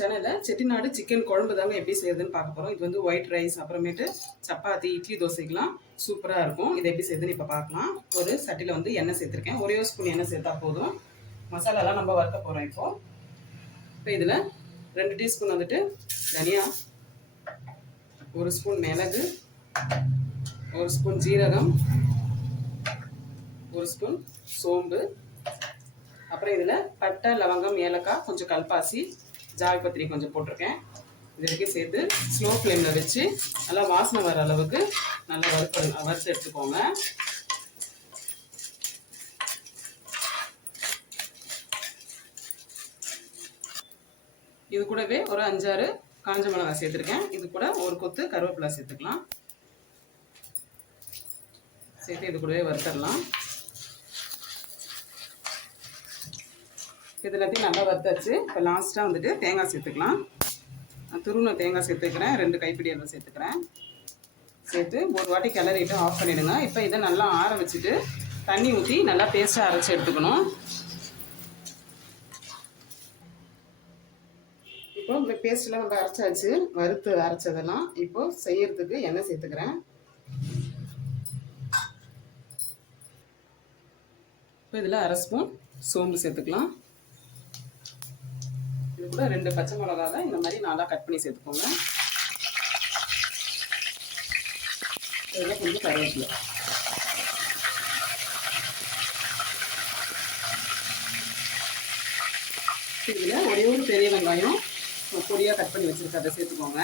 சேனலில் செட்டிநாடு சிக்கன் குழம்பு தாங்க எப்படி செய்யறதுன்னு பார்க்க போகிறோம். இது வந்து ஒயிட் ரைஸ், அப்புறமேட்டு சப்பாத்தி, இட்லி, தோசைக்கெலாம் சூப்பராக இருக்கும். இதை எப்படி செய்யுதுன்னு இப்போ பார்க்கலாம். ஒரு சட்டியில் வந்து எண்ணெய் சேர்த்துருக்கேன். ஒரே ஸ்பூன் எண்ணெய் சேர்த்தா போதும். மசாலாலாம் நம்ம வறுக்க போகிறோம். இப்போ இதில் 2 டீஸ்பூன் வந்துட்டு தனியா, 1 ஸ்பூன் மிளகு, 1 ஸ்பூன் ஜீரகம், 1 ஸ்பூன் சோம்பு, அப்புறம் இதில் பட்டை, லவங்கம், ஏலக்காய், கொஞ்சம் கல்பாசி, ஜாதிபத்திரி கொஞ்சம் போட்டிருக்கேன். இது வரைக்கும் சேர்த்து ஸ்லோ ஃப்ளேமில் வச்சு நல்லா வாசனை வர அளவுக்கு நல்லா வறுத்து எடுத்துக்கோங்க. இது கூடவே ஒரு 5-6 காஞ்ச மிளகாய் சேர்த்துருக்கேன். இது கூட ஒரு கொத்து கருவேப்பிலை சேர்த்துக்கலாம். சேர்த்து இது கூடவே வறுத்தரலாம். இது எல்லாத்தையும் நல்லா வறுத்தாச்சு. இப்போ லாஸ்ட்டாக வந்துட்டு தேங்காய் சேர்த்துக்கலாம். துருவின தேங்காய் சேர்த்துக்கிறேன். 2 கைப்பிடி அளவு சேர்த்துக்கிறேன். சேர்த்து ஒரு வாட்டி கிளறிட்டு ஆஃப் பண்ணிவிடுங்க. இப்போ இதை நல்லா ஆற வச்சுட்டு தண்ணி ஊற்றி நல்லா பேஸ்ட்டாக அரைச்சி எடுத்துக்கணும். இப்போ இந்த பேஸ்ட்லாம் நம்ம அரைச்சாச்சு, வறுத்து அரைச்சதெல்லாம். இப்போது செய்யறதுக்கு எண்ணெய் சேர்த்துக்கிறேன். இப்போ இதில் 1/2 ஸ்பூன் சோம்பு சேர்த்துக்கலாம். இது கூட 2 பச்சை மிளகாவை இந்த மாதிரி நல்லா கட் பண்ணி சேர்த்துக்கோங்க. இதில் கொஞ்சம் கருவேப்பிலை. இதில் ஒரே ஒரு பெரிய வெங்காயம் பொடியாக கட் பண்ணி வச்சுருக்க அதை சேர்த்துக்கோங்க.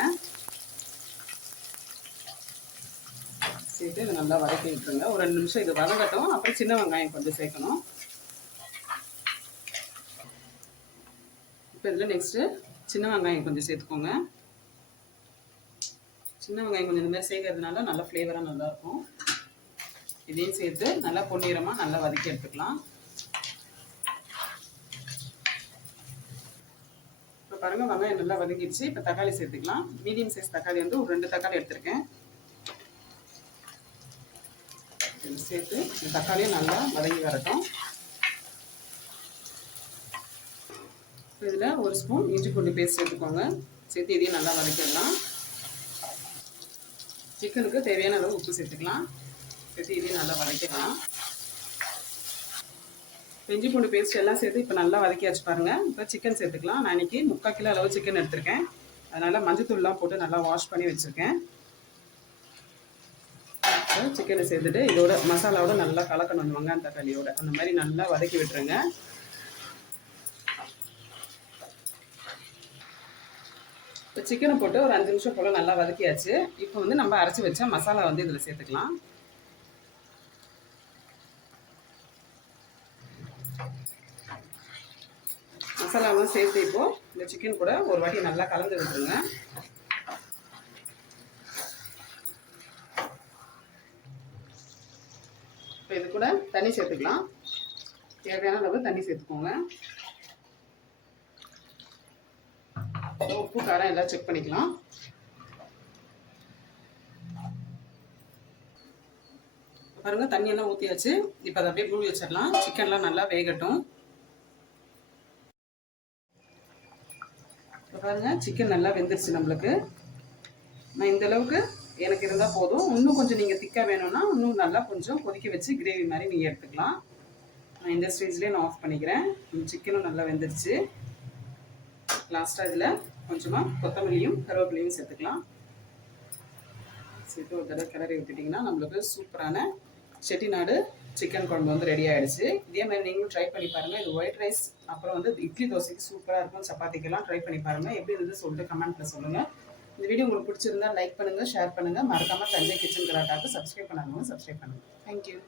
சேர்த்து இதை நல்லா வதக்கி விட்டுருங்க. ஒரு 2 நிமிஷம் இது வதங்கட்டும். அப்புறம் சின்ன வெங்காயம் கொஞ்சம் சேர்க்கணும். இப்போ இதில் நெக்ஸ்ட்டு சின்ன வெங்காயம் கொஞ்சம் சேர்த்துக்கோங்க. சின்ன வெங்காயம் கொஞ்சம் இந்த மாதிரி சேர்க்கறதுனால நல்லா ஃப்ளேவராக நல்லாயிருக்கும். இதையும் சேர்த்து நல்லா பொன்னிறமாக நல்லா வதக்கி எடுத்துக்கலாம். இப்போ பாருங்கள், வெங்காயம் நல்லா வதங்கிடுச்சு. இப்போ தக்காளி சேர்த்துக்கலாம். மீடியம் சைஸ் தக்காளி வந்து ஒரு 2 தக்காளி எடுத்திருக்கேன். சேர்த்து இந்த தக்காளியும் நல்லா வதங்கி வரட்டும். இதில் 1 ஸ்பூன் இஞ்சி பூண்டு பேஸ்ட் சேர்த்துக்கோங்க. சேர்த்து இதையும் நல்லா வதக்கிடலாம். சிக்கனுக்கு தேவையான அளவு உப்பு சேர்த்துக்கலாம். சேர்த்து இதையும் நல்லா வதக்கிடலாம். இஞ்சி பூண்டு பேஸ்ட் எல்லாம் சேர்த்து இப்போ நல்லா வதக்கியாச்சு பாருங்கள். இப்போ சிக்கன் சேர்த்துக்கலாம். நான் இன்றைக்கி 3/4 கிலோ அளவு சிக்கன் எடுத்திருக்கேன். அதனால் மஞ்சத்தூள்லாம் போட்டு நல்லா வாஷ் பண்ணி வச்சுருக்கேன். சிக்கனை சேர்த்துட்டு இதோட மசாலாவோட நல்லா கலக்கணும். வெங்காயம் தக்காளியோட அந்த மாதிரி நல்லா வதக்கி விட்டுருங்க. இப்போ சிக்கனை போட்டு ஒரு 5 நிமிஷம் போல் நல்லா வதக்கியாச்சு. இப்போ வந்து நம்ம அரைச்சி வச்ச மசாலா வந்து இதில் சேர்த்துக்கலாம். மசாலாவும் சேர்த்து இப்போது இந்த சிக்கன் கூட ஒரு வாட்டி நல்லா கலந்து விட்டுருங்க. இப்போ இது கூட தண்ணி சேர்த்துக்கலாம். தேவையான அளவு தண்ணி சேர்த்துக்கோங்க. உப்பு காரம் எல்லாம் செக் பண்ணிக்கலாம். பாருங்க, தண்ணியெல்லாம் ஊற்றியாச்சு. இப்போ அதை அப்படியே மூடி வச்சிடலாம். சிக்கன்லாம் நல்லா வேகட்டும். இப்போ பாருங்க, சிக்கன் நல்லா வெந்துருச்சு நம்மளுக்கு. நான் இந்த அளவுக்கு எனக்கு இருந்தால் போதும். இன்னும் கொஞ்சம் நீங்கள் திக்காக வேணும்னா இன்னும் நல்லா கொஞ்சம் கொதிக்க வச்சு கிரேவி மாதிரி நீங்கள் எடுத்துக்கலாம். நான் இந்த ஸ்டேஜ்லேயே நான் ஆஃப் பண்ணிக்கிறேன். சிக்கனும் நல்லா வெந்துருச்சு. லாஸ்ட்டாக இதில் கொஞ்சமாக கொத்தமல்லியும் கருவேப்பிலையும் சேர்த்துக்கலாம். சேர்த்து ஒரு தடவை கிளறி விட்டுட்டிங்கன்னா நம்மளுக்கு சூப்பரான செட்டிநாடு சிக்கன் குழம்பு வந்து ரெடி ஆகிடுச்சு. இதே மாதிரி நீங்களும் ட்ரை பண்ணி பாருங்கள். இது ஒயிட் ரைஸ், அப்புறம் வந்து இட்லி, தோசைக்கு சூப்பராக இருக்கும். சப்பாத்திக்கெல்லாம் ட்ரை பண்ணி பாருங்கள். எப்படி இருந்து சொல்லிட்டு கமெண்ட்டில் சொல்லுங்கள். இந்த வீடியோ உங்களுக்கு பிடிச்சிருந்தா லைக் பண்ணுங்கள், ஷேர் பண்ணுங்கள். மறக்காமல் தஞ்சை கிச்சன் கலாட்டாவுக்கு சப்ஸ்கிரைப் பண்ணாதவங்க சப்ஸ்கிரைப் பண்ணுங்கள். தேங்க்யூ.